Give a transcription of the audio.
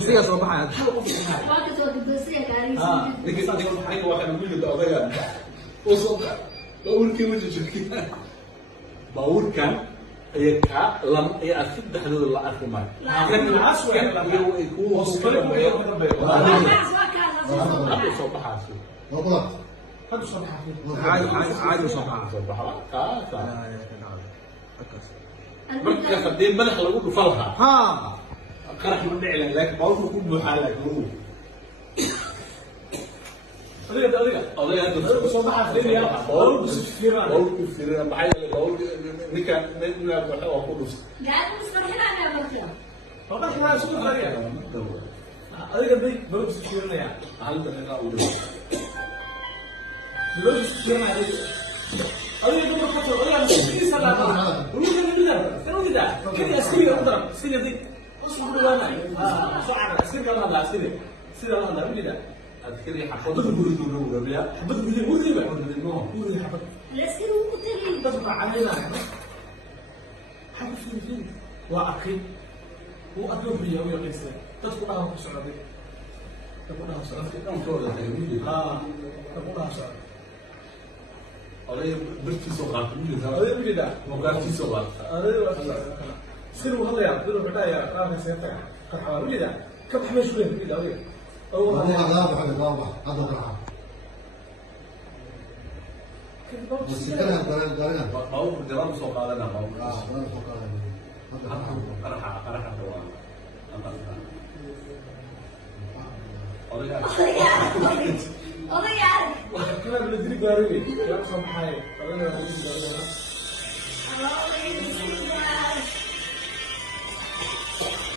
Siga soo baxay. Waa ka soo dibasiya gaariga. Ninka saxay waxaan ugu jeedaa odaga. Oo soo ka. Bawrkii wajhi jirkii. Bawrkan ay ka lam ay afid dhaxdooda la arki maayo. Kan aswa ay ku hoosfalay ku dambeeyo. Soo baxaasi. Waqla. هذا صباح عادي صباح. marka hadii madax lagu dhufalha qarax ma dhicin laakiin bawrku ku buuxaa laakiin adiga صباح فيريا bawrku fiirana maxay yeelay bawrku ninka waxa uu ku dhufay قاعد مسترحنا انا مركب. والله ما اسمه فيريا هذا قد بلوز فيرنا يا hal daqiiqa uu dhufay بلوز فيرنا هذا يقول خطر هذا مسكين سلام ويقول كذا كذا اسكري اضرب اسكري دي اصبر وانا صعب اسكري كمان لا اسكري سير الله ده كذا adkiri xafadu guridu lagu gabiya حبط بدي ودي بقى wadino ودي حبط لسه هو تري. تطبع علينا حبط فين واخي هو اكبر من يوم الانسان تدخل لها في السعوديه تقول لها السعوديه kan tooda ayuu تقول لها السعوديه oday birti soo qaatay هذا بيجي ده mogaarti soo qaatay هذا سيروا هلا يا بدو بدايه قام سيرتك كحوار بيجي ده كم حمش وين بيجي ده اول هو هذا غاب على غابة هذا راح بس كلام قرينا bawrku diran soo qaadana bawrku ولا فقط هذا qaraxa dawaa odaga والله يعرف. كلام اللي تريد قاري يا صباحي